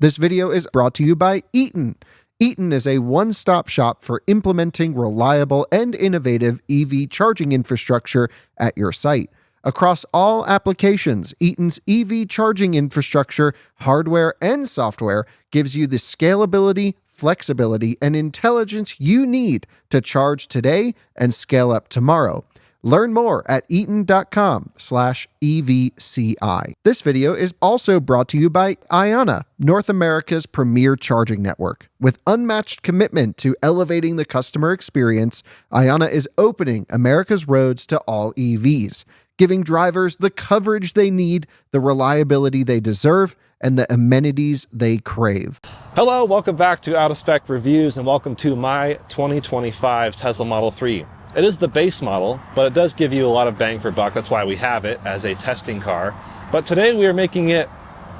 This video is brought to you by Eaton. Eaton is a one-stop shop for implementing reliable and innovative EV charging infrastructure at your site. Across all applications, Eaton's EV charging infrastructure, hardware and software gives you the scalability, flexibility, and intelligence you need to charge today and scale up tomorrow. Learn more at eaton.com/EVCI. This video is also brought to you by Iona, North America's premier charging network. With unmatched commitment to elevating the customer experience, Iona is opening America's roads to all EVs, giving drivers the coverage they need, the reliability they deserve, and the amenities they crave. Hello, welcome back to Out of Spec Reviews, and welcome to my 2025 Tesla Model 3. It is the base model, but it does give you a lot of bang for buck. That's why we have it as a testing car. But today we are making it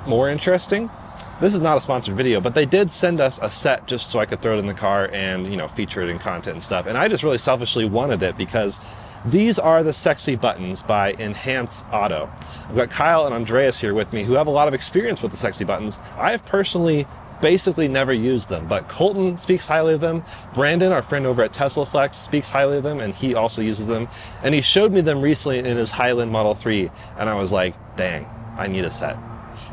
more interesting. This is not a sponsored video, but they did send us a set just so I could throw it in the car and, feature it in content and stuff. And I just really selfishly wanted it because these are the sexy buttons by Enhance Auto. I've got Kyle and Andreas here with me who have a lot of experience with the sexy buttons. I have personally basically never used them, but Colton speaks highly of them. Brandon, our friend over at Tesla Flex, speaks highly of them, and he also uses them. And he showed me them recently in his Highland Model 3, and I was like, dang, I need a set.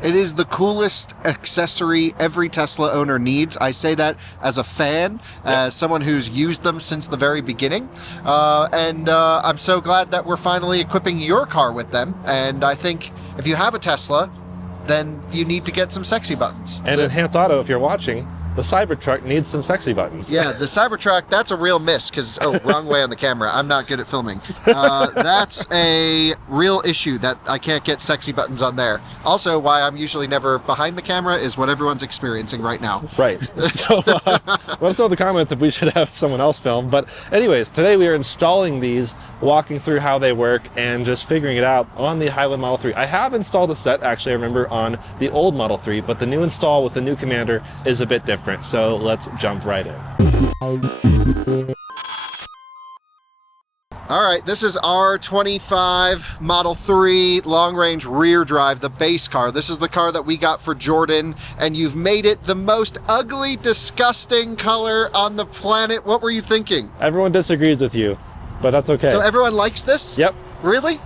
It is the coolest accessory every Tesla owner needs. I say that as a fan, as someone who's used them since the very beginning. I'm so glad that we're finally equipping your car with them. And I think if you have a Tesla, then you need to get some sexy buttons. And Enhance Auto, if you're watching, the Cybertruck needs some sexy buttons. Yeah, the Cybertruck, that's a real miss because, wrong way on the camera. I'm not good at filming. That's a real issue that I can't get sexy buttons on there. Also, why I'm usually never behind the camera is what everyone's experiencing right now. Right. So let us know in the comments if we should have someone else film. But anyways, today we are installing these, walking through how they work, and just figuring it out on the Highland Model 3. I have installed a set, actually, I remember, on the old Model 3, but the new install with the new Commander is a bit different. So let's jump right in. All right, this is our 25 Model 3 long-range rear drive, the base car. This is the car that we got for Jordan, and you've made it the most ugly, disgusting color on the planet. What were you thinking? Everyone disagrees with you, but that's okay. So everyone likes this? Yep. Really?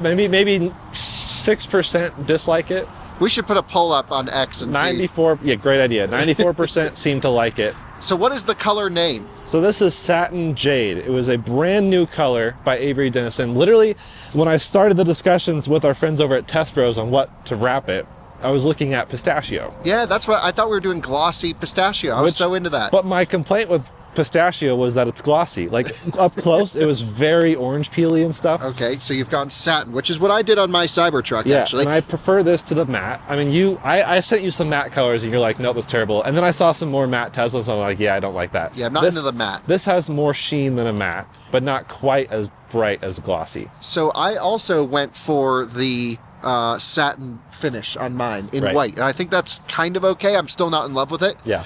Maybe 6% dislike it. We should put a poll up on X and 94, see. yeah, great idea. 94% seem to like it. So what is the color name? So this is Satin Jade. It was a brand new color by Avery Dennison. Literally, when I started the discussions with our friends over at Test Bros on what to wrap it, I was looking at pistachio. Yeah, that's what I thought. We were doing glossy pistachio. I was so into that. But my complaint with pistachio was that it's glossy. Like up close, it was very orange peely and stuff. Okay, so you've gone satin, which is what I did on my Cybertruck, actually. And I prefer this to the matte. I mean, I sent you some matte colors and you're like, nope, it's terrible. And then I saw some more matte Teslas and I'm like, yeah, I don't like that. Yeah, I'm not into the matte. This has more sheen than a matte, but not quite as bright as glossy. So I also went for the satin finish on mine in Right. white, and I think that's kind of okay. I'm still not in love with it. Yeah.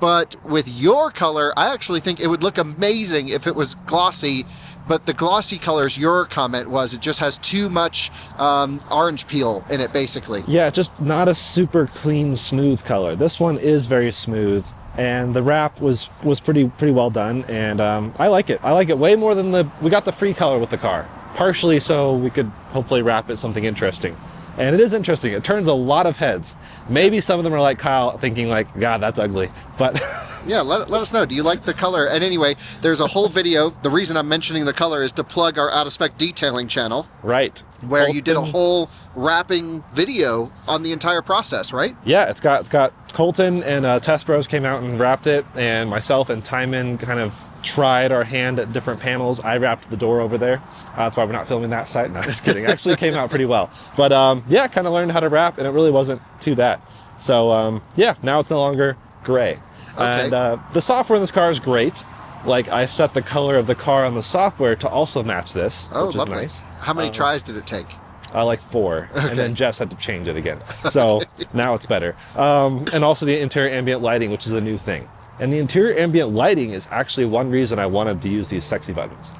But with your color, I actually think it would look amazing if it was glossy. But the glossy colors, your comment was, it just has too much orange peel in it, basically. Yeah, just not a super clean, smooth color. This one is very smooth, and the wrap was pretty well done, and I like it. I like it way more than we got the free color with the car. Partially so we could hopefully wrap it something interesting. And it is interesting. It turns a lot of heads. Maybe some of them are like Kyle, thinking like, God, that's ugly. But yeah, let us know. Do you like the color? And anyway, there's a whole video. The reason I'm mentioning the color is to plug our Out of Spec detailing channel. Right. Where you did a whole wrapping video on the entire process, right? Yeah, it's got Colton and Test Bros came out and wrapped it, and myself and Timon kind of tried our hand at different panels. I wrapped the door over there. That's why we're not filming that side. No, just kidding. Actually came out pretty well. But yeah, kind of learned how to wrap, and it really wasn't too bad. So yeah, now it's no longer gray. Okay. And the software in this car is great. Like, I set the color of the car on the software to also match this, which lovely. is nice. How many tries did it take? Like 4, and then Jess had to change it again. So now it's better. And also the interior ambient lighting, which is a new thing. And the interior ambient lighting is actually one reason I wanted to use these sexy buttons.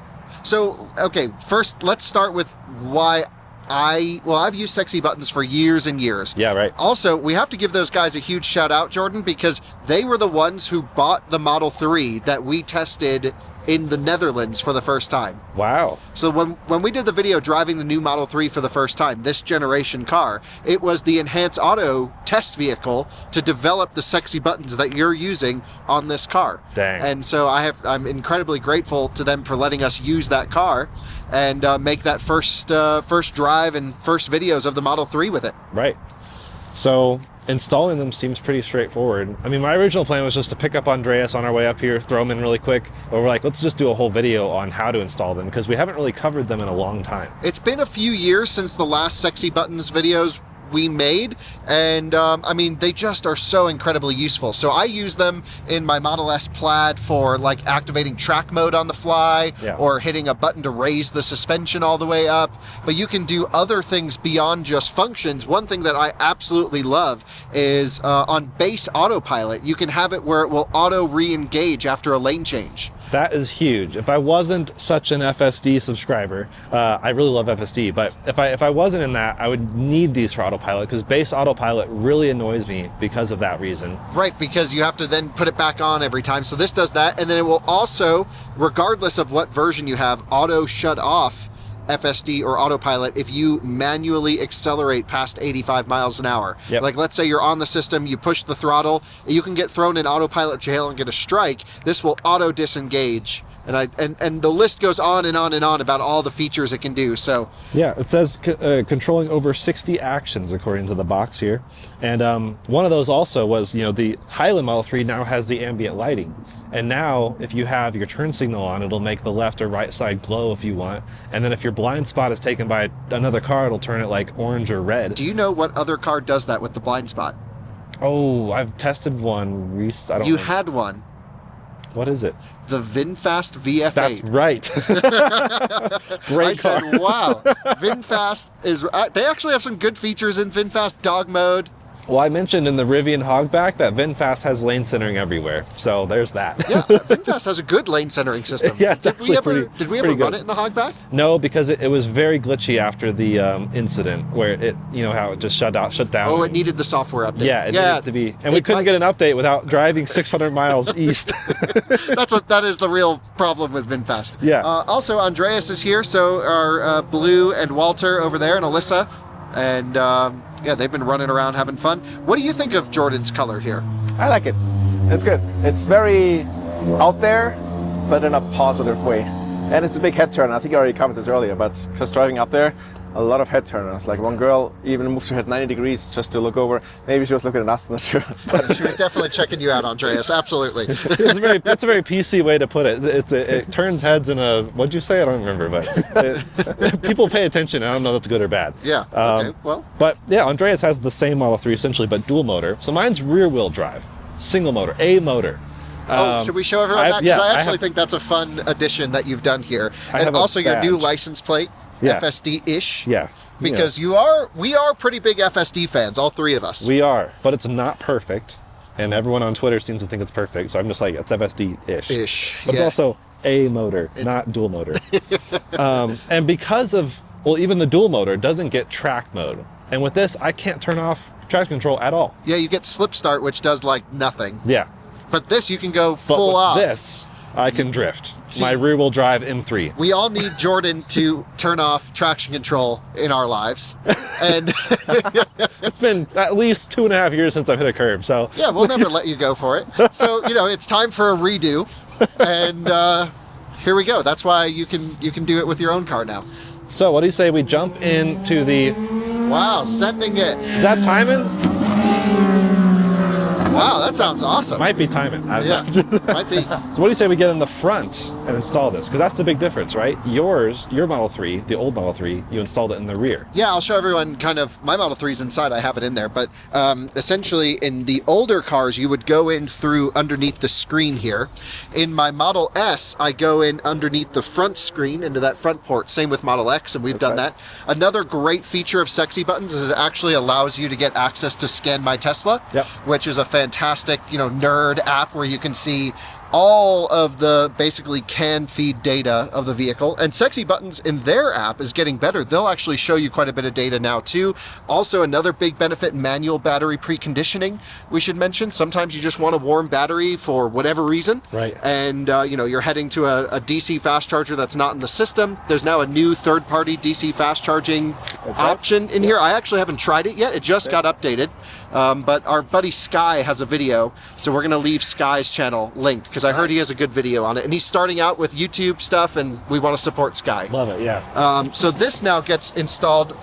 So, okay, first let's start with why I've used Sexy Buttons for years and years. Yeah, right. Also, we have to give those guys a huge shout out, Jordan, because they were the ones who bought the Model 3 that we tested in the Netherlands for the first time. Wow. So when we did the video driving the new Model 3 for the first time, this generation car, it was the Enhance Auto test vehicle to develop the Sexy Buttons that you're using on this car. Dang. And so I'm incredibly grateful to them for letting us use that car and make that first drive and first videos of the Model 3 with it. Right. So installing them seems pretty straightforward. I mean, my original plan was just to pick up Andreas on our way up here, throw them in really quick, but we're like, let's just do a whole video on how to install them because we haven't really covered them in a long time. It's been a few years since the last Sexy Buttons videos we made, and I mean, they just are so incredibly useful. So I use them in my Model S Plaid for like activating track mode on the fly, or hitting a button to raise the suspension all the way up. But you can do other things beyond just functions. One thing that I absolutely love is on base autopilot, you can have it where it will auto re-engage after a lane change. That is huge. If I wasn't such an FSD subscriber, I really love FSD, but if I wasn't in that, I would need these for autopilot because base autopilot really annoys me because of that reason. Right, because you have to then put it back on every time. So this does that, and then it will also, regardless of what version you have, auto shut off FSD or autopilot if you manually accelerate past 85 miles an hour. Yep. Like, let's say you're on the system, you push the throttle, you can get thrown in autopilot jail and get a strike. This will auto disengage, and the list goes on and on and on about all the features it can do. So yeah, it says controlling over 60 actions according to the box here, and one of those also was, you know, the Highland Model 3 now has the ambient lighting, and now if you have your turn signal on, it'll make the left or right side glow if you want, and then if your blind spot is taken by another car, it'll turn it like orange or red. Do you know what other car does that with the blind spot? Oh, I've tested one. I don't you know. had one. What is it? The VinFast VF8. That's right. Great I car. said, wow, VinFast is... they actually have some good features in VinFast dog mode. Well, I mentioned in the Rivian Hogback that VinFast has lane centering everywhere, so there's that. Yeah, VinFast has a good lane centering system. Yeah, did we ever run it in the Hogback? No, because it was very glitchy after the incident where it, you know how it just shut down. Oh, it needed the software update. Yeah, it needed to be, and we couldn't get an update without driving 600 miles east. That is the real problem with VinFast. Yeah. Also, Andreas is here, so are Blue and Walter over there, and Alyssa, and yeah, they've been running around having fun. What do you think of Jordan's color here? I like it. It's good. It's very out there, but in a positive way. And it's a big head turn. I think I already commented this earlier, but just driving up there, a lot of head turners. Like one girl even moved her head 90 degrees just to look over. Maybe she was looking at us, I'm not sure. But she was definitely checking you out, Andreas. Absolutely. It's a very PC way to put it. It turns heads in a, what'd you say? I don't remember, but people pay attention. I don't know if that's good or bad. Yeah, okay, well. But yeah, Andreas has the same Model 3 essentially, but dual motor. So mine's rear wheel drive, single motor, A motor. Should we show everyone that? Because I actually think that's a fun addition that you've done here. And also your new license plate, FSD-ish. Yeah. Because we are pretty big FSD fans, all three of us. We are, but it's not perfect. And everyone on Twitter seems to think it's perfect. So I'm just like, it's FSD-ish. But it's also a motor, not dual motor. And because of, well, even the dual motor doesn't get track mode. And with this, I can't turn off traction control at all. Yeah, you get slip start, which does like nothing. Yeah. But this, you can go full off. This, I can drift. My rear wheel drive M3. We all need Jordan to turn off traction control in our lives. And it's been at least 2.5 years since I've hit a curb, so. Yeah, we'll never let you go for it. So, you know, it's time for a redo. And here we go. That's why you can do it with your own car now. So what do you say we jump into the... Wow, sending it. Is that timing? Wow, that sounds awesome. Might be timing. I don't know. Might be. So what do you say we get in the front and install this? Because that's the big difference, right? Your Model 3, the old Model 3, you installed it in the rear. Yeah, I'll show everyone kind of, my Model 3's inside, I have it in there, but essentially in the older cars, you would go in through underneath the screen here. In my Model S, I go in underneath the front screen into that front port. Same with Model X, and we've done that. Another great feature of Sexy Buttons is it actually allows you to get access to Scan My Tesla, which is a fantastic, you know, nerd app where you can see all of the basically can feed data of the vehicle. And Sexy Buttons in their app is getting better. They'll actually show you quite a bit of data now too. Also, another big benefit, manual battery preconditioning, we should mention. Sometimes you just want a warm battery for whatever reason. Right. And you're heading to a DC fast charger that's not in the system. There's now a new third-party DC fast charging option in here. I actually haven't tried it yet. It just got updated. But our buddy Sky has a video, so we're going to leave Sky's channel linked because I heard he has a good video on it. And he's starting out with YouTube stuff, and we want to support Sky. Love it, yeah. So this now gets installed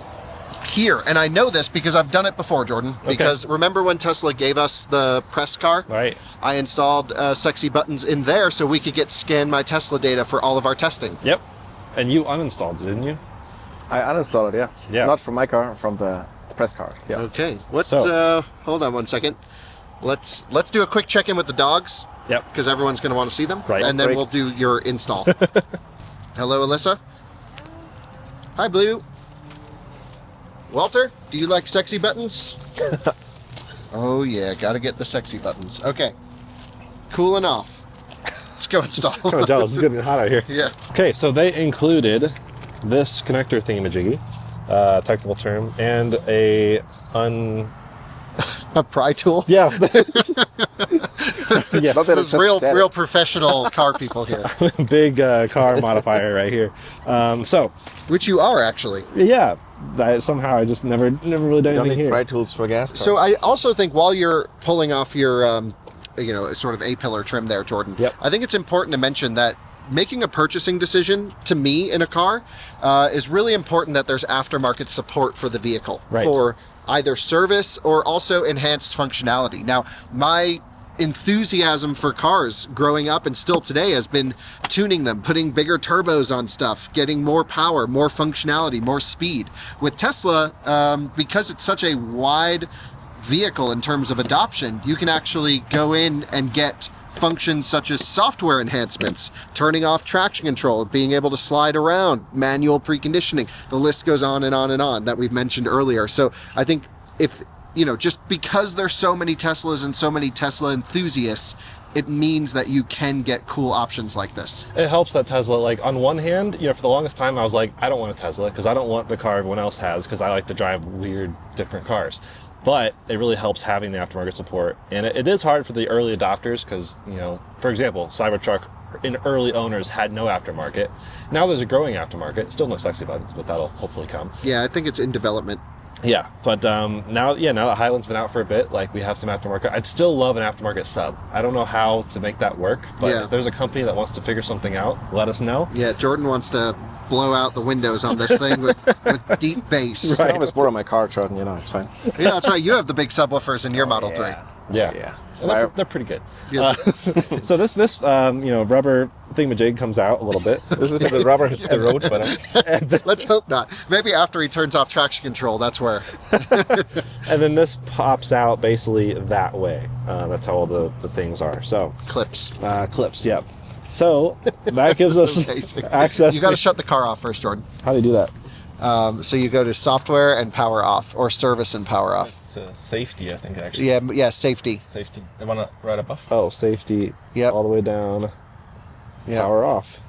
here, and I know this because I've done it before, Jordan. Because remember when Tesla gave us the press car? Right. I installed Sexy Buttons in there so we could get Scan My Tesla data for all of our testing. Yep. And you uninstalled it, didn't you? I uninstalled it, yeah. Yeah. Not from my car, from the press car. Yeah. Okay. Hold on one second. Let's do a quick check-in with the dogs. Yep. Because everyone's going to want to see them. Right. And then we'll do your install. Hello, Alyssa. Hi, Blue. Walter, do you like Sexy Buttons? Oh, yeah. Got to get the Sexy Buttons. Okay. Cooling off. Let's go install. I'm jealous. It's getting hot out here. Yeah. Okay, so they included this connector thingamajiggy, technical term, and a pry tool? Yeah. Yeah. Not that it's just real static. professional car people here. Big car modifier right here. Which you are, actually. Yeah. Somehow I just never really done Don't anything need here. pry tools for gas cars. So I also think while you're pulling off your, sort of A-pillar trim there, Jordan, Yep. I think it's important to mention that making a purchasing decision, to me, in a car, is really important that there's aftermarket support for the vehicle. Right. For either service or also enhanced functionality. Now, my enthusiasm for cars growing up and still today has been tuning them, putting bigger turbos on stuff, getting more power, more functionality, more speed. With Tesla, because it's such a wide vehicle in terms of adoption, you can actually go in and get functions such as software enhancements, turning off traction control, being able to slide around, manual preconditioning. The list goes on and on and on that we've mentioned earlier. So I think if, just because there's so many Teslas and so many Tesla enthusiasts, it means that you can get cool options like this. It helps that Tesla, like on one hand, for the longest time I was like, I don't want a Tesla because I don't want the car everyone else has because I like to drive weird, different cars. But it really helps having the aftermarket support. And it is hard for the early adopters because, for example, Cybertruck in early owners had no aftermarket. Now there's a growing aftermarket. Still no Sexy Buttons, but that'll hopefully come. Yeah, I think it's in development. Yeah, but now that Highland's been out for a bit, like we have some aftermarket. I'd still love an aftermarket sub. I don't know how to make that work, but if there's a company that wants to figure something out, let us know. Yeah, Jordan wants to blow out the windows on this thing with deep bass. I can always borrow my car, Jordan, it's fine. Yeah, that's right. You have the big subwoofers in your Model 3. Yeah. And they're pretty good. Yeah. So this rubber thingamajig comes out a little bit. This is where the rubber hits the road, but Let's hope not. Maybe after he turns off traction control, that's where. And then this pops out basically that way. That's how all the things are. So Clips. clips, yep. So that gives us Amazing. access. You got to shut the car off first, Jordan. How do you do that? So you go to software and power off, or service and power off. it's safety, I think, actually. Yeah, safety. Safety. The one right above. Oh, safety. Yep. All the way down. Yeah. Power off.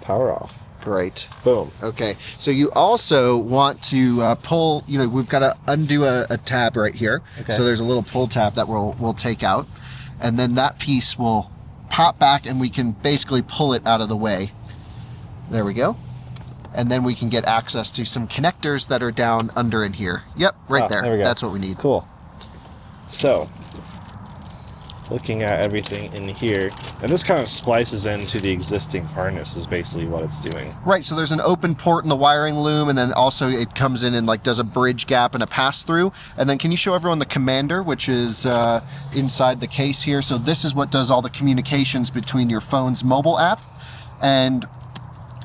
Power off. Great. Boom. Okay. So you also want to pull, we've got to undo a tab right here. Okay. So there's a little pull tab that we'll take out. And then that piece will pop back and we can basically pull it out of the way. There we go. And then we can get access to some connectors that are down under in here. Yep, right there. There we go. That's what we need. Cool. So, looking at everything in here, and this kind of splices into the existing harness is basically what it's doing. Right, so there's an open port in the wiring loom, and then also it comes in and does a bridge gap and a pass-through. And then can you show everyone the commander, which is inside the case here? So this is what does all the communications between your phone's mobile app. And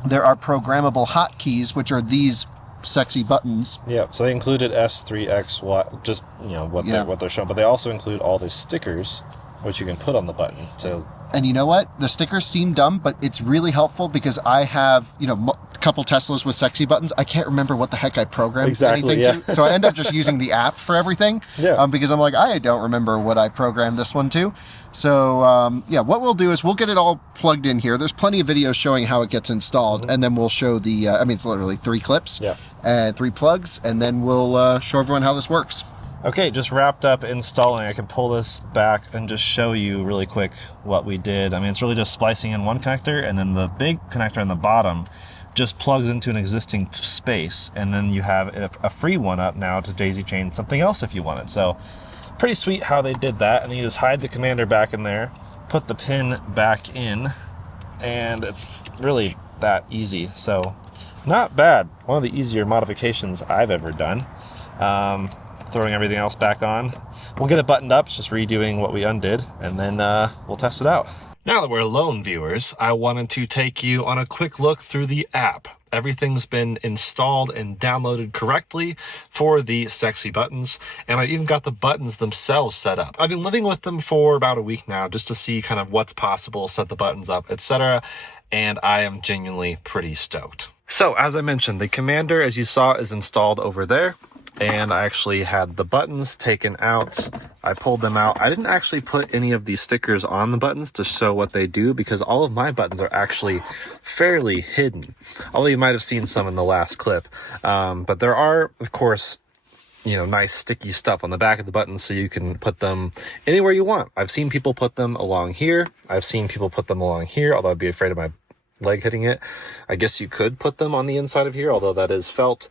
there are programmable hotkeys, which are these sexy buttons. Yeah, so they included S3XY, just what they're showing, but they also include all the stickers which you can put on the buttons to. And you know what? The stickers seem dumb, but it's really helpful because I have, a couple Teslas with sexy buttons. I can't remember what the heck I programmed anything to. So I end up just using the app for everything. Yeah. Because I'm like, I don't remember what I programmed this one to. So yeah, what we'll do is we'll get it all plugged in here. There's plenty of videos showing how it gets installed, and then we'll show the, I mean, it's literally 3 clips and 3 plugs, and then we'll show everyone how this works. Okay, just wrapped up installing. I can pull this back and just show you really quick what we did. I mean, it's really just splicing in one connector, and then the big connector on the bottom just plugs into an existing space, and then you have a free one up now to daisy chain something else if you wanted. So pretty sweet how they did that. And then you just hide the commander back in there, put the pin back in, and it's really that easy. So not bad. One of the easier modifications I've ever done. Throwing everything else back on. We'll get it buttoned up, it's just redoing what we undid, and then we'll test it out. Now that we're alone, viewers, I wanted to take you on a quick look through the app. Everything's been installed and downloaded correctly for the sexy buttons, and I even got the buttons themselves set up. I've been living with them for about a week now just to see kind of what's possible, set the buttons up, etc., and I am genuinely pretty stoked. So, as I mentioned, the commander, as you saw, is installed over there. And I actually had the buttons taken out. I pulled them out. I didn't actually put any of these stickers on the buttons to show what they do, because all of my buttons are actually fairly hidden. Although you might have seen some in the last clip. But there are, of course, you know, nice sticky stuff on the back of the buttons so you can put them anywhere you want. I've seen people put them along here. I've seen people put them along here, although I'd be afraid of my leg hitting it. I guess you could put them on the inside of here, although that is felt.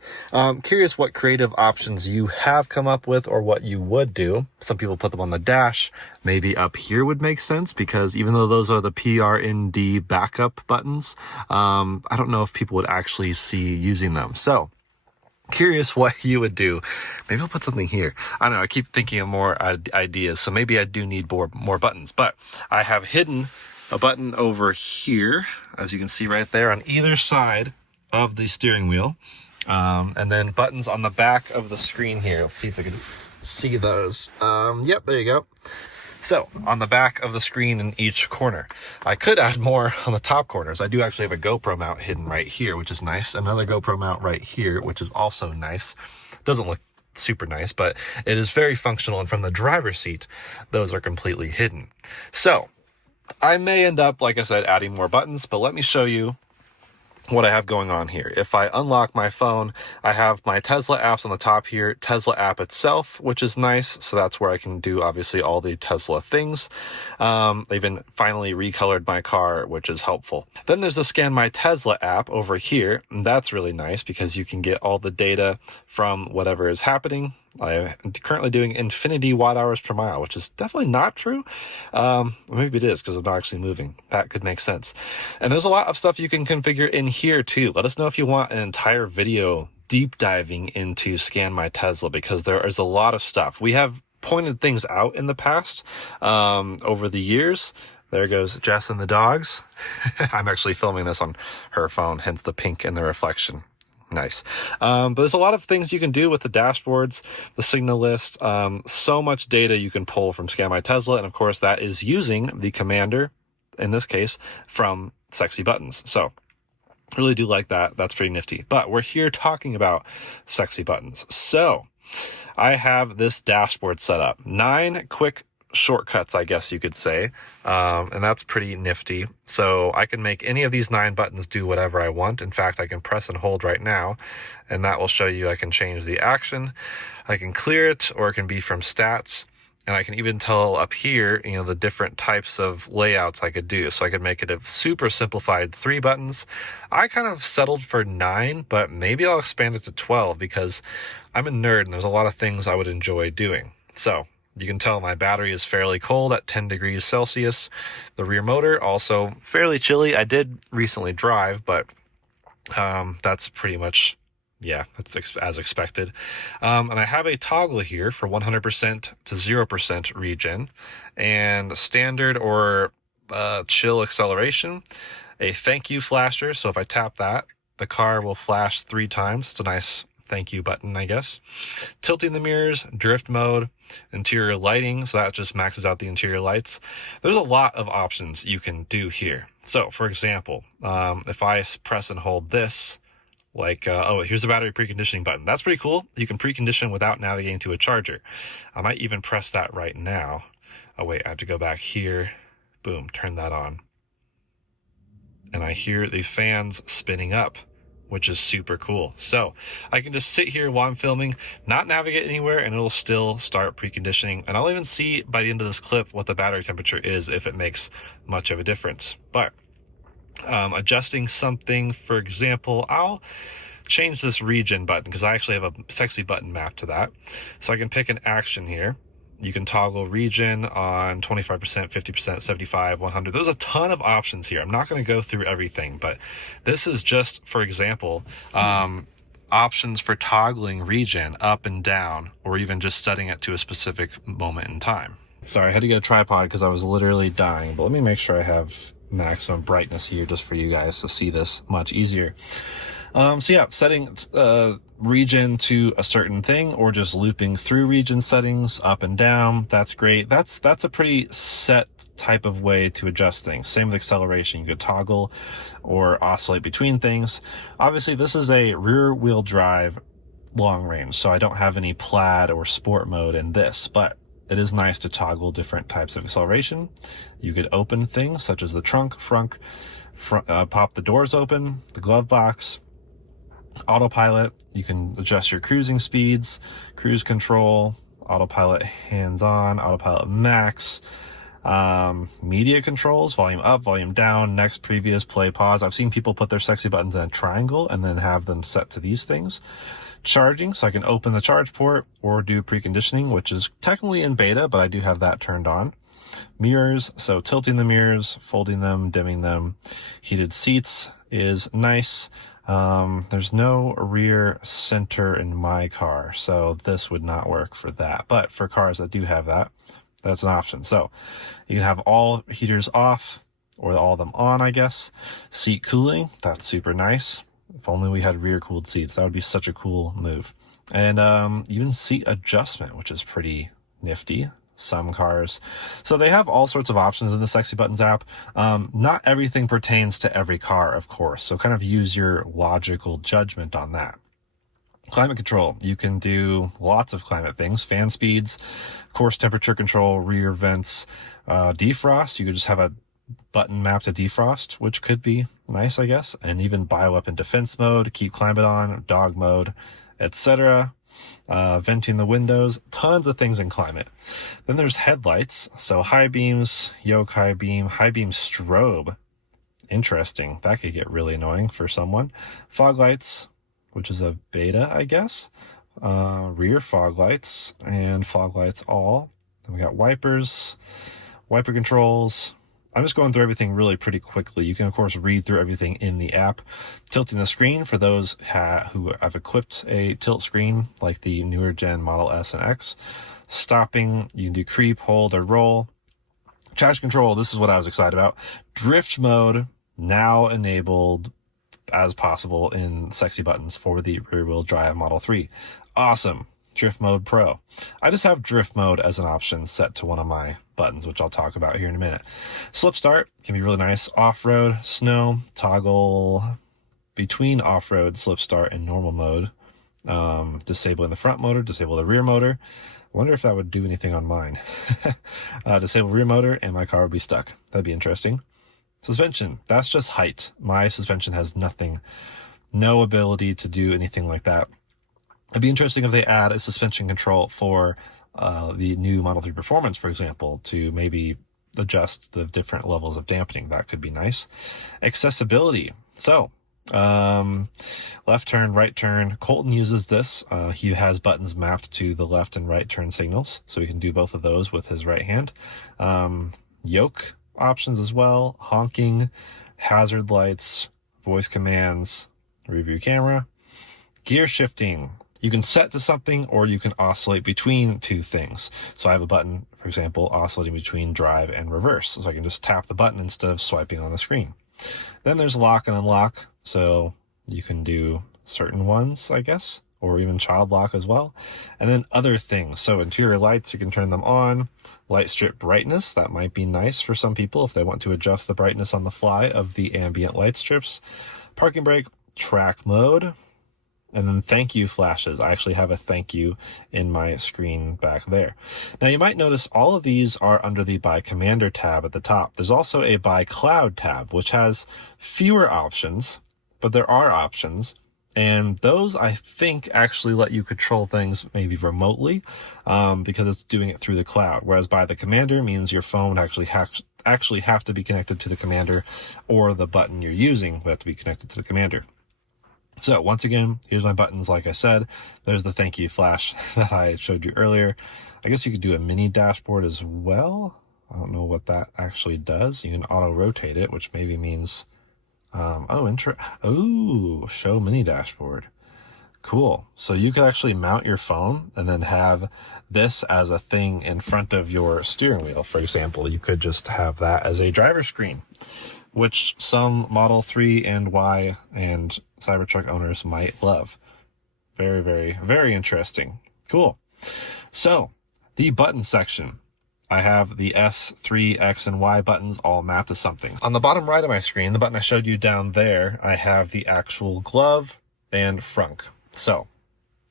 Curious what creative options you have come up with or what you would do. Some people put them on the dash. Maybe up here would make sense, because even though those are the PRND backup buttons, I don't know if people would actually see using them. So curious what you would do. Maybe I'll put something here. I don't know. I keep thinking of more ideas. So maybe I do need more buttons, but I have hidden a button over here, as you can see right there on either side of the steering wheel. And then buttons on the back of the screen here. Let's see if I can see those. Yep, there you go. So on the back of the screen in each corner. I could add more on the top corners. I do actually have a GoPro mount hidden right here, which is nice. Another GoPro mount right here, which is also nice. Doesn't look super nice, but it is very functional. And from the driver's seat, those are completely hidden. So I may end up, like I said, adding more buttons, but let me show you what I have going on here. If I unlock my phone, I have my Tesla apps on the top here, Tesla app itself, which is nice. So that's where I can do obviously all the Tesla things. They even finally recolored my car, which is helpful. Then there's the Scan My Tesla app over here. And that's really nice because you can get all the data from whatever is happening. I'm currently doing infinity watt hours per mile, which is definitely not true. Maybe it is because I'm not actually moving. That could make sense. And there's a lot of stuff you can configure in here too. Let us know if you want an entire video deep diving into Scan My Tesla, because there is a lot of stuff. We have pointed things out in the past, over the years. There goes Jess and the dogs. I'm actually filming this on her phone, hence the pink and the reflection. Nice. But there's a lot of things you can do with the dashboards, the signal list, so much data you can pull from Scan My Tesla. And of course that is using the commander, in this case, from Sexy Buttons. So really do like that. That's pretty nifty, but we're here talking about Sexy Buttons. So I have this dashboard set up, 9 quick shortcuts, I guess you could say. And that's pretty nifty. So I can make any of these 9 buttons do whatever I want. In fact, I can press and hold right now, and that will show you I can change the action. I can clear it, or it can be from stats. And I can even tell up here, you know, the different types of layouts I could do. So I could make it a super simplified 3 buttons. I kind of settled for 9, but maybe I'll expand it to 12 because I'm a nerd and there's a lot of things I would enjoy doing. So you can tell my battery is fairly cold at 10 degrees Celsius. The rear motor also fairly chilly. I did recently drive, but that's pretty much, yeah, that's as expected. And I have a toggle here for 100% to 0% regen, and standard or chill acceleration, a thank you flasher. So if I tap that, the car will flash 3 times. It's a nice thank you button, I guess. Tilting the mirrors, drift mode, interior lighting, so that just maxes out the interior lights. There's a lot of options you can do here. So for example, if I press and hold this, like, oh, here's the battery preconditioning button. That's pretty cool. You can precondition without navigating to a charger. I might even press that right now. Oh wait, I have to go back here. Boom, turn that on. And I hear the fans spinning up, which is super cool. So I can just sit here while I'm filming, not navigate anywhere, and it'll still start preconditioning. And I'll even see by the end of this clip what the battery temperature is, if it makes much of a difference. But adjusting something, for example, I'll change this region button because I actually have a sexy button mapped to that. So I can pick an action here. You can toggle region on 25%, 50%, 75, 100. There's a ton of options here. I'm not going to go through everything, but this is just, for example, options for toggling region up and down, or even just setting it to a specific moment in time. Sorry, I had to get a tripod because I was literally dying, but let me make sure I have maximum brightness here just for you guys to see this much easier. So yeah, setting region to a certain thing, or just looping through region settings up and down. That's great. That's a pretty set type of way to adjust things. Same with acceleration. You could toggle or oscillate between things. Obviously, this is a rear wheel drive long range, so I don't have any plaid or sport mode in this, but it is nice to toggle different types of acceleration. You could open things such as the trunk, pop the doors open, the glove box, autopilot. You can adjust your cruising speeds, cruise control, autopilot hands-on, autopilot max, media controls, volume up, volume down, next, previous, play, pause. I've seen people put their sexy buttons in a triangle and then have them set to these things. Charging, so I can open the charge port or do preconditioning, which is technically in beta, but I do have that turned on. Mirrors, so tilting the mirrors, folding them, dimming them. Heated seats is nice. There's no rear center in my car, so this would not work for that. But for cars that do have that, that's an option. So you can have all heaters off, or all of them on, I guess. Seat cooling, that's super nice. If only we had rear cooled seats, that would be such a cool move. And even seat adjustment, which is pretty nifty. Some cars. So they have all sorts of options in the Sexy Buttons app. Not everything pertains to every car, of course. So kind of use your logical judgment on that. Climate control. You can do lots of climate things. Fan speeds, course temperature control, rear vents, defrost. You could just have a button mapped to defrost, which could be nice, I guess. And even bioweapon defense mode, keep climate on, dog mode, etc. Venting the windows, tons of things in climate. Then there's headlights. So high beams, yoke high beam strobe. Interesting. That could get really annoying for someone. Fog lights, which is a beta, I guess. Rear fog lights and fog lights all. Then we got wipers, wiper controls. I'm just going through everything really pretty quickly. You can, of course, read through everything in the app. Tilting the screen for those who have equipped a tilt screen, like the newer gen Model S and X. Stopping, you can do creep, hold, or roll. Traction control, this is what I was excited about. Drift mode, now enabled as possible in Sexy Buttons for the rear-wheel drive Model 3. Awesome. Drift mode pro. I just have drift mode as an option set to one of my buttons, which I'll talk about here in a minute. Slip start can be really nice. Off-road, snow, toggle between off-road, slip start, and normal mode. Disabling the front motor, disable the rear motor. I wonder if that would do anything on mine. Disable rear motor and my car would be stuck. That'd be interesting. Suspension, that's just height. My suspension has nothing, no ability to do anything like that. It'd be interesting if they add a suspension control for the new Model 3 Performance, for example, to maybe adjust the different levels of dampening. That could be nice. Accessibility. So, left turn, right turn. Colton uses this. He has buttons mapped to the left and right turn signals, so he can do both of those with his right hand. Yoke options as well. Honking, hazard lights, voice commands, review camera. Gear shifting. You can set to something, or you can oscillate between two things. So I have a button, for example, oscillating between drive and reverse. So I can just tap the button instead of swiping on the screen. Then there's lock and unlock. So you can do certain ones, I guess, or even child lock as well. And then other things. So interior lights, you can turn them on. Light strip brightness, that might be nice for some people if they want to adjust the brightness on the fly of the ambient light strips. Parking brake, track mode. and then thank you flashes. I actually have a thank you in my screen back there. Now you might notice all of these are under the by commander tab at the top. There's also a by cloud tab, which has fewer options, but there are options. And those, I think, actually let you control things maybe remotely, because it's doing it through the cloud. Whereas by the commander means your phone actually have to be connected to the commander, or the button you're using will have to be connected to the commander. So once again, here's my buttons. Like I said, there's the thank you flash that I showed you earlier. I guess you could do a mini dashboard as well. I don't know what that actually does. You can auto rotate it, which maybe means show mini dashboard. Cool. So you could actually mount your phone and then have this as a thing in front of your steering wheel. For example, you could just have that as a driver screen, which some Model 3 and Y and Cybertruck owners might love. Very, very, very interesting. Cool. So the button section. I have the S, 3, X, and Y buttons all mapped to something. On the bottom right of my screen, the button I showed you down there, I have the actual glove and frunk. So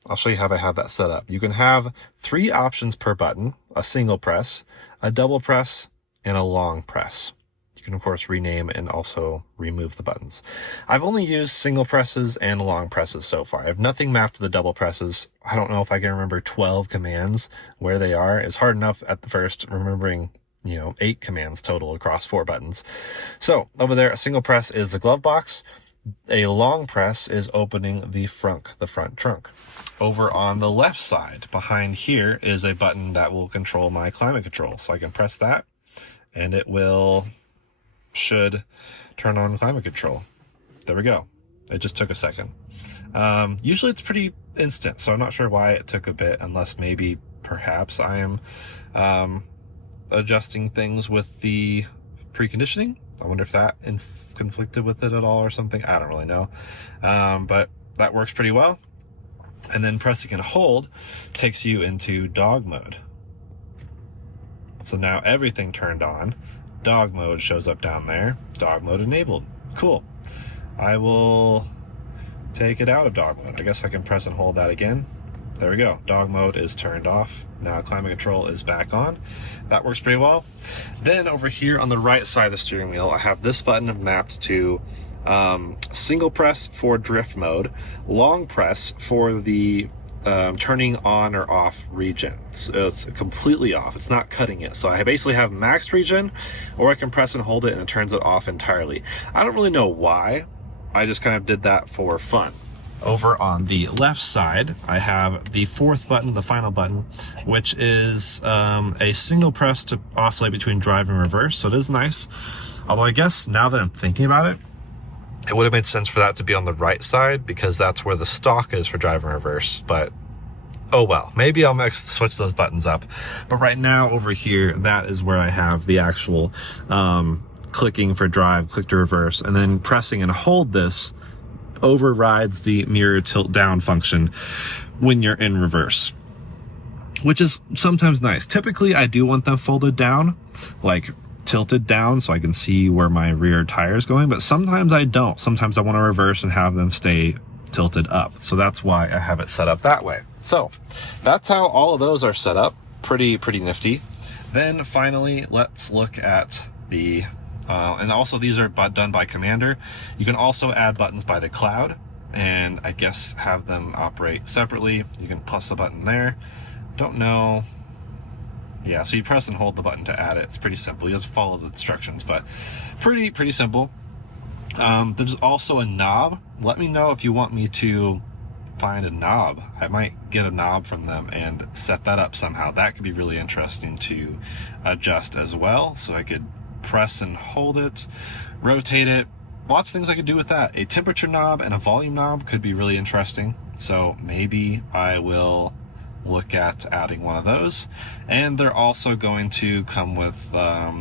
I'll show you how I have that set up. You can have 3 options per button: a single press, a double press, and a long press. You can, of course, rename and also remove the buttons. I've only used single presses and long presses so far. I have nothing mapped to the double presses. I don't know if I can remember 12 commands where they are. It's hard enough at the first remembering, 8 commands total across 4 buttons. So over there, a single press is the glove box. A long press is opening the front trunk. Over on the left side, behind here, is a button that will control my climate control. So I can press that and it should turn on climate control. There we go. It just took a second. Usually it's pretty instant, so I'm not sure why it took a bit, unless maybe perhaps I am adjusting things with the preconditioning. I wonder if that conflicted with it at all or something. I don't really know. But that works pretty well. And then pressing and hold takes you into dog mode. So now everything turned on. Dog mode shows up down there. Dog mode enabled. Cool. I will take it out of dog mode. I guess I can press and hold that again. There we go. Dog mode is turned off. Now climate control is back on. That works pretty well. Then over here on the right side of the steering wheel, I have this button mapped to single press for drift mode, long press for the turning on or off regen. So it's completely off. It's not cutting it. So I basically have max regen, or I can press and hold it and it turns it off entirely. I don't really know why. I just kind of did that for fun. Over on the left side, I have the 4th button, the final button, which is a single press to oscillate between drive and reverse. So it is nice. Although I guess now that I'm thinking about it, it would have made sense for that to be on the right side, because that's where the stock is for drive and reverse. But oh well, maybe I'll switch those buttons up. But right now over here, that is where I have the actual clicking for drive, click to reverse, and then pressing and hold this overrides the mirror tilt down function when you're in reverse, which is sometimes nice. Typically I do want them folded down, like tilted down, so I can see where my rear tire is going, but sometimes I don't. Sometimes I want to reverse and have them stay tilted up. So that's why I have it set up that way. So that's how all of those are set up. Pretty nifty. Then finally, let's look at the and also these are done by commander. You can also add buttons by the cloud and I guess have them operate separately. You can plus the button there. Don't know. Yeah, so you press and hold the button to add it. It's pretty simple. You just follow the instructions, but pretty simple. There's also a knob. Let me know if you want me to find a knob. I might get a knob from them and set that up somehow. That could be really interesting to adjust as well. So I could press and hold it, rotate it. Lots of things I could do with that. A temperature knob and a volume knob could be really interesting. So maybe I will look at adding one of those. And they're also going to come with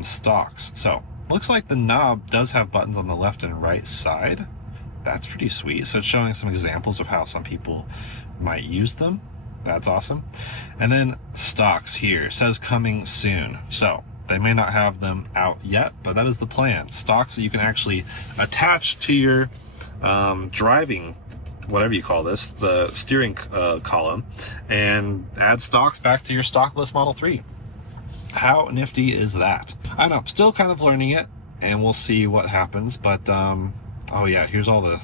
stocks. So looks like the knob does have buttons on the left and right side. That's pretty sweet. So it's showing some examples of how some people might use them. That's awesome. And then stocks here, it says coming soon. So they may not have them out yet, but that is the plan. Stocks that you can actually attach to your driving whatever you call this, the steering column, and add stocks back to your stockless Model 3. How nifty is that? I know, still kind of learning it, and we'll see what happens, but oh yeah, here's all the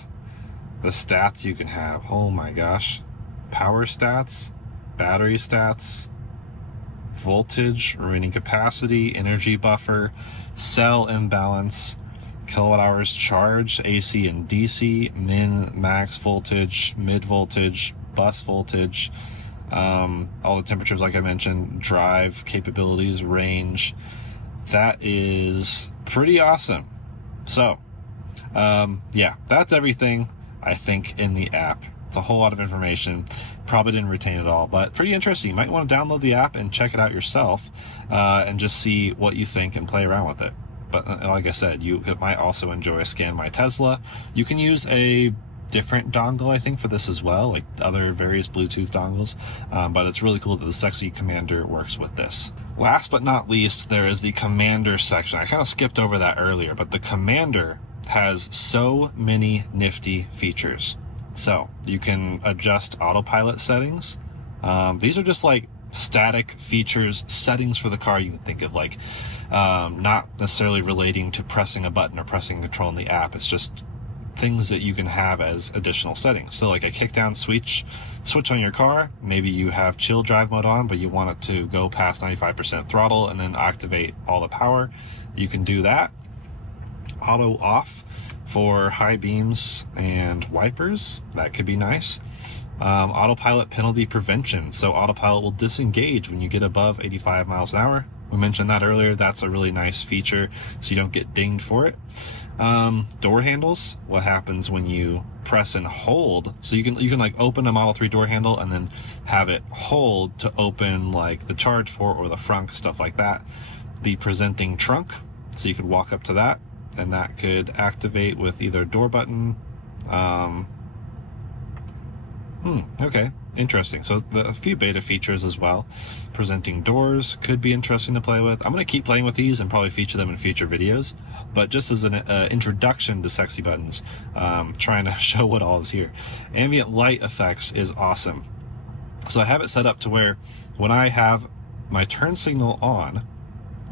stats you can have. Oh my gosh. Power stats, battery stats, voltage, remaining capacity, energy buffer, cell imbalance, kilowatt hours charged, AC and DC, min, max voltage, mid voltage, bus voltage, all the temperatures like I mentioned, drive capabilities, range. That is pretty awesome. So yeah, that's everything I think in the app. It's a whole lot of information. Probably didn't retain it all, but pretty interesting. You might want to download the app and check it out yourself, and just see what you think and play around with it. But like I said, you might also enjoy Scan My Tesla. You can use a different dongle, I think, for this as well, like other various Bluetooth dongles, but it's really cool that the Sexy Commander works with this. Last but not least, there is the Commander section. I kind of skipped over that earlier, but the Commander has so many nifty features. So you can adjust autopilot settings. These are just like static features, settings for the car you can think of, like not necessarily relating to pressing a button or pressing control in the app. It's just things that you can have as additional settings. So like a kick down switch on your car. Maybe you have chill drive mode on, but you want it to go past 95% throttle and then activate all the power. You can do that. Auto off for high beams and wipers. That could be nice. Autopilot penalty prevention. So autopilot will disengage when you get above 85 miles an hour. We mentioned that earlier. That's a really nice feature, so you don't get dinged for it. Door handles. What happens when you press and hold? So you can like open a Model 3 door handle and then have it hold to open like the charge port or the frunk, stuff like that. The presenting trunk. So you could walk up to that, and that could activate with either door button. Okay, interesting. So a few beta features as well. Presenting doors could be interesting to play with. I'm going to keep playing with these and probably feature them in future videos, but just as an introduction to Sexy Buttons, trying to show what all is here. Ambient light effects is awesome. So I have it set up to where when I have my turn signal on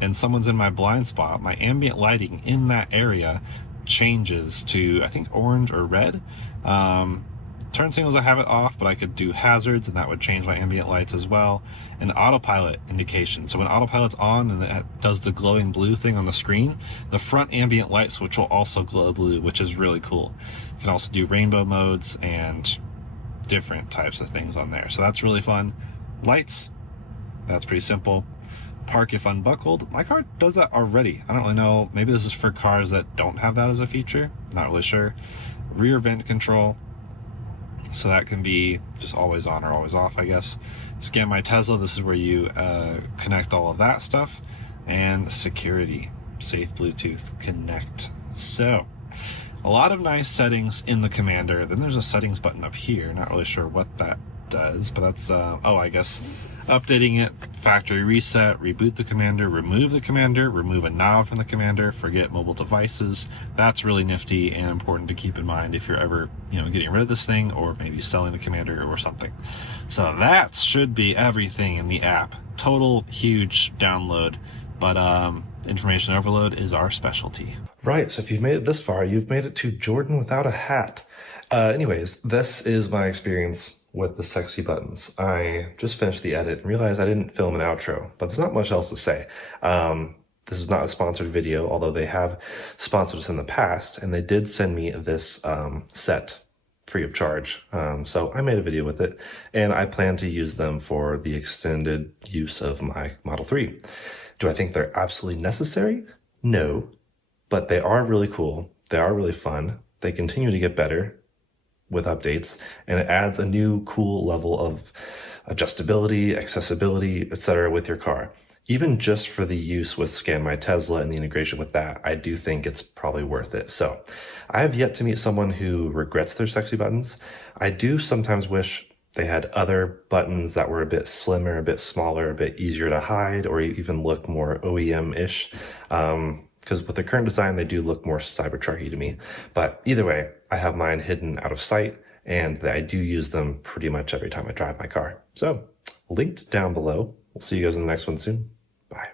and someone's in my blind spot, my ambient lighting in that area changes to, I think, orange or red. Turn signals, I have it off, but I could do hazards and that would change my ambient lights as well. And autopilot indication. So when autopilot's on and it does the glowing blue thing on the screen, the front ambient light switch will also glow blue, which is really cool. You can also do rainbow modes and different types of things on there. So that's really fun. Lights, that's pretty simple. Park if unbuckled. My car does that already. I don't really know. Maybe this is for cars that don't have that as a feature. Not really sure. Rear vent control. So that can be just always on or always off, I guess. Scan My Tesla. This is where you connect all of that stuff. And security. Safe Bluetooth connect. So a lot of nice settings in the Commander. Then there's a settings button up here. Not really sure what that does, but that's I guess updating it, factory reset, reboot the Commander, remove a knob from the Commander, forget mobile devices. That's really nifty and important to keep in mind if you're ever getting rid of this thing or maybe selling the Commander or something. So that should be everything in the app. Total huge download, but information overload is our specialty. Right, so if you've made it this far, you've made it to Jordan without a hat. Anyways, this is my experience with the Sexy Buttons. I just finished the edit and realized I didn't film an outro, but there's not much else to say. This is not a sponsored video, although they have sponsored us in the past, and they did send me this set free of charge. So I made a video with it, and I plan to use them for the extended use of my Model 3. Do I think they're absolutely necessary? No, but they are really cool. They are really fun. They continue to get better with updates, and it adds a new cool level of adjustability, accessibility, etc. with your car. Even just for the use with Scan My Tesla and the integration with that, I do think it's probably worth it. So I have yet to meet someone who regrets their Sexy Buttons. I do sometimes wish they had other buttons that were a bit slimmer, a bit smaller, a bit easier to hide, or even look more OEM-ish. Because with the current design, they do look more Cybertrucky to me. But either way, I have mine hidden out of sight, and I do use them pretty much every time I drive my car. So, linked down below. We'll see you guys in the next one soon. Bye.